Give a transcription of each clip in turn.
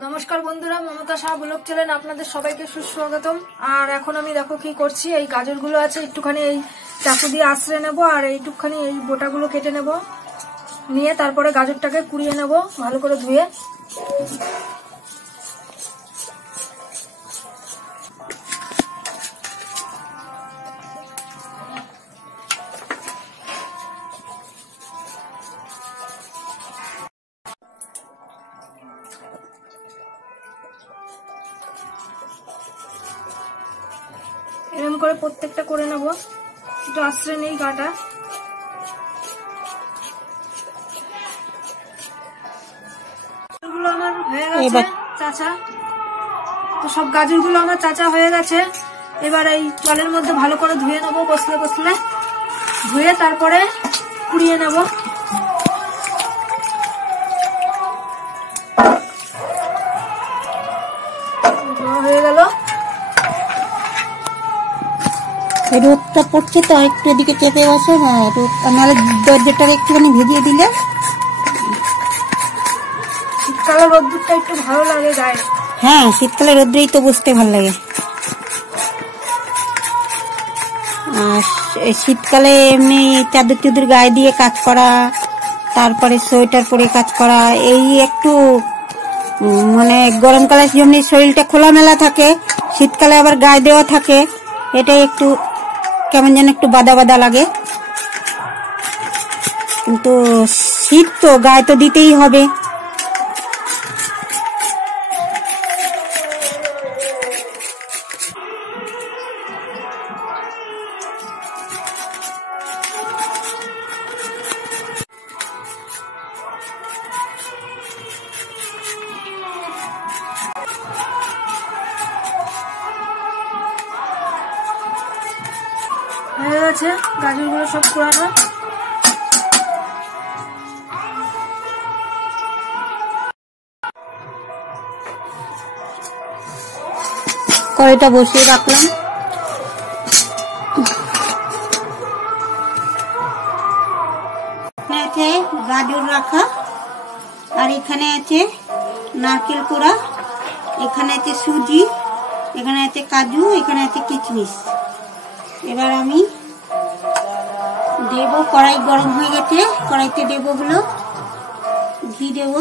नमस्कार बंधुरा ममता Shah blog channel आपनादेर सबाइके सुस्वागतम। और एखन आमी देखो कि करछि এই গাজরগুলো আছে একটুখানি এই চাকু দিয়ে আছড়ে নেব আর এইটুখানি এই বোটাগুলো কেটে নেব, নিয়ে তারপরে গাজরটাকে কুড়িয়ে নেব ভালো করে ধুয়ে। এরকম করে প্রত্যেকটা করে নেব, একটু আশ্রয় নেই গাটা। গাজরগুলো আমার হয়ে গেছে চাচা, তো সব গাজরগুলো আমার চাচা হয়ে গেছে। এবার এই জলের মধ্যে ভালো করে ধুয়ে নেব, কষলে কষলে ধুয়ে তারপরে কুড়িয়ে নেব। হয়ে গেল। রোদটা পড়ছে তো একটু এদিকে চেপে বসে না, নাহলে দরজাটাকে একটুখানি ভিজিয়ে দিলে। শীতকালে রোদ্দুরটা একটু ভালো লাগে গায়ে। হ্যাঁ, শীতকালে রোদ্রেই তো বসতে ভালো লাগে। আর শীতকালে এমনি চাদর চুদর গায়ে দিয়ে কাজ করা, তারপরে সোয়েটার পরে কাজ করা, এই একটু মানে গরমকালে যেমনি শরীরটা খোলামেলা থাকে, শীতকালে আবার গায়ে দেওয়া থাকে, এটাই একটু কেমন যেন একটু বাদা বাদা লাগে। কিন্তু শীত তো গায়ে তো দিতেই হবে। হয়ে গেছে গাজরগুলো সব কুড়ানো। কড়াইটা বসিয়ে রাখলাম। এখানে আছে গাজর রাখা, আর এখানে আছে নারকেল কোড়া, এখানে আছে সুজি, এখানে আছে কাজু, এখানে আছে কিশমিশ। এবার আমি দেব, কড়াই গরম হয়ে গেছে, কড়াইতে দেব গুলো, ঘি দেব,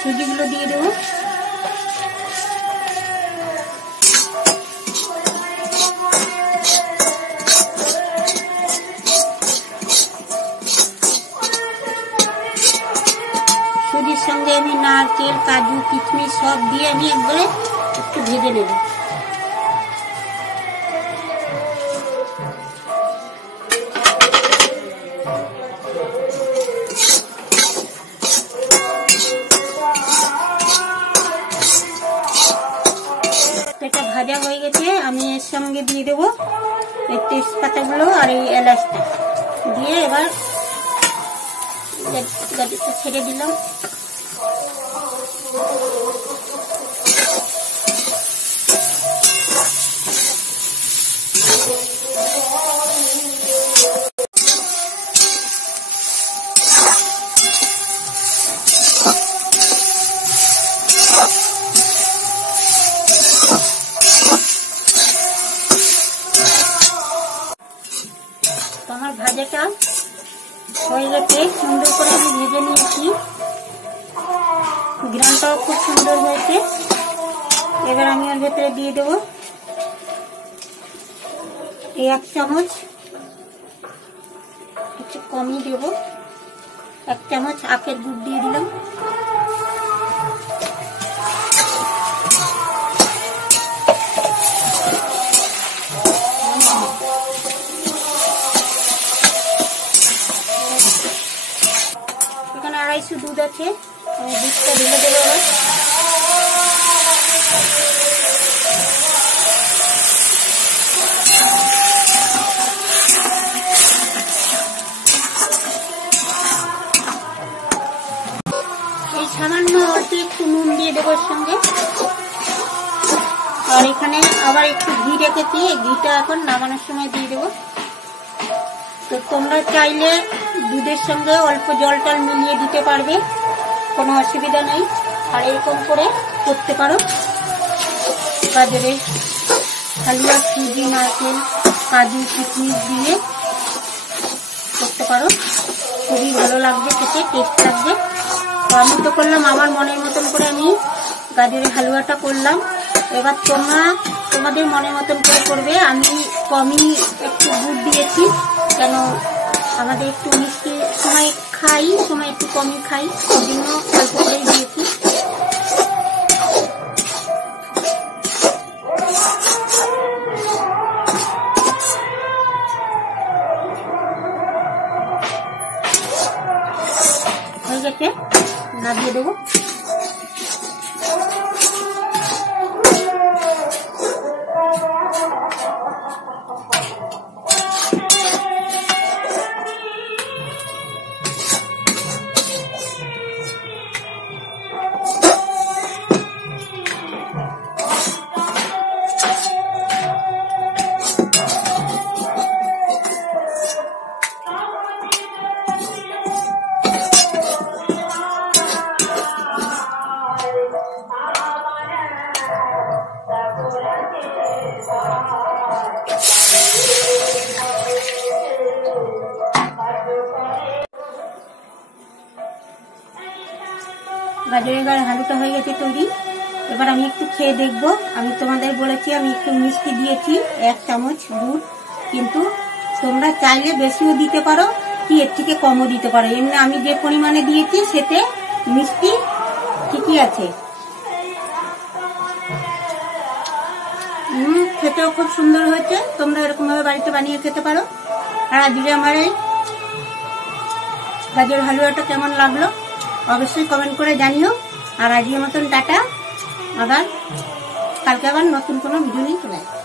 সুজিগুলো দিয়ে দেবো, সুজির সঙ্গে আমি নারকেল কাজু কিশমিশ সব দিয়ে আমি একবারে একটু ভেজে নেব। এটা ভাজা হয়ে গেছে, আমি এর সঙ্গে দিয়ে দেবো এই তেজপাতাগুলো আর এই এলাচটা দিয়ে এবার গাজরটা ছেড়ে দিলাম। আমার ভাজাটা হয়ে গেছে, সুন্দর করে আমি ভেজে নিয়েছি, গ্রানটাও খুব সুন্দর হয়েছে। এবার আমি ওর ভেতরে দিয়ে দেব এই 1 চামচ, একটু কমই দেব, 1 চামচ আখের গুড় দিয়ে দিলাম। এখানে 250 দুধ আছে, আমি দুধটা ঢেলে দেবো। এই সামান্য অল্প একটু নুন দিয়ে দেবো এর সঙ্গে, और एखाने आबार एकटु ঘি রেখেছি, এই ঘিটা এখন নামানোর সময় দিয়ে দেবো। তো তোমরা চাইলে দুধের সঙ্গে অল্প জল টল মিলিয়ে দিতে পারবে, কোনো অসুবিধা নেই। আর এরকম করে করতে পারো। গাজরের হালুয়া সুজি, নারকেল, কাজু, কিশমিশ দিয়ে করতে পারো, খুবই ভালো লাগবে খেতে, টেস্ট লাগবে। তো আমি তো করলাম আমার মনের মতন করে, আমি গাজরের হালুয়াটা করলাম। এবার তোমরা তোমাদের মনের মতন করে করবে। আমি কমই একটু দুধ দিয়েছি, কেন আমাদের একটু মিষ্টি সময় খাই, সময় একটু কমই খাই, ওই জন্য অল্প করেই দিয়েছি। হয়ে গেছে, নামিয়ে দেবো। গাজরের হালুটা হয়ে গেছে তৈরি। এবার আমি একটু খেয়ে দেখবো। আমি তোমাদের বলেছি আমি একটু মিষ্টি দিয়েছি 1 চামচ দুধ, কিন্তু তোমরা চাইলে বেশিও দিতে পারো কি এর থেকে কমও দিতে পারো। এমনি আমি যে পরিমাণে দিয়েছি সেতে মিষ্টি ঠিকই আছে। খেতেও খুব সুন্দর হয়েছে। তোমরা এরকম ভাবে বাড়িতে বানিয়ে খেতে পারো। আর আজকে আমার এই গাজর হালুয়াটা কেমন লাগলো অবশ্যই কমেন্ট করে জানিও। আর আজকের মতন টাটা, আবার কালকে আবার নতুন কোনো ভিডিও নিয়ে চলে আসবো।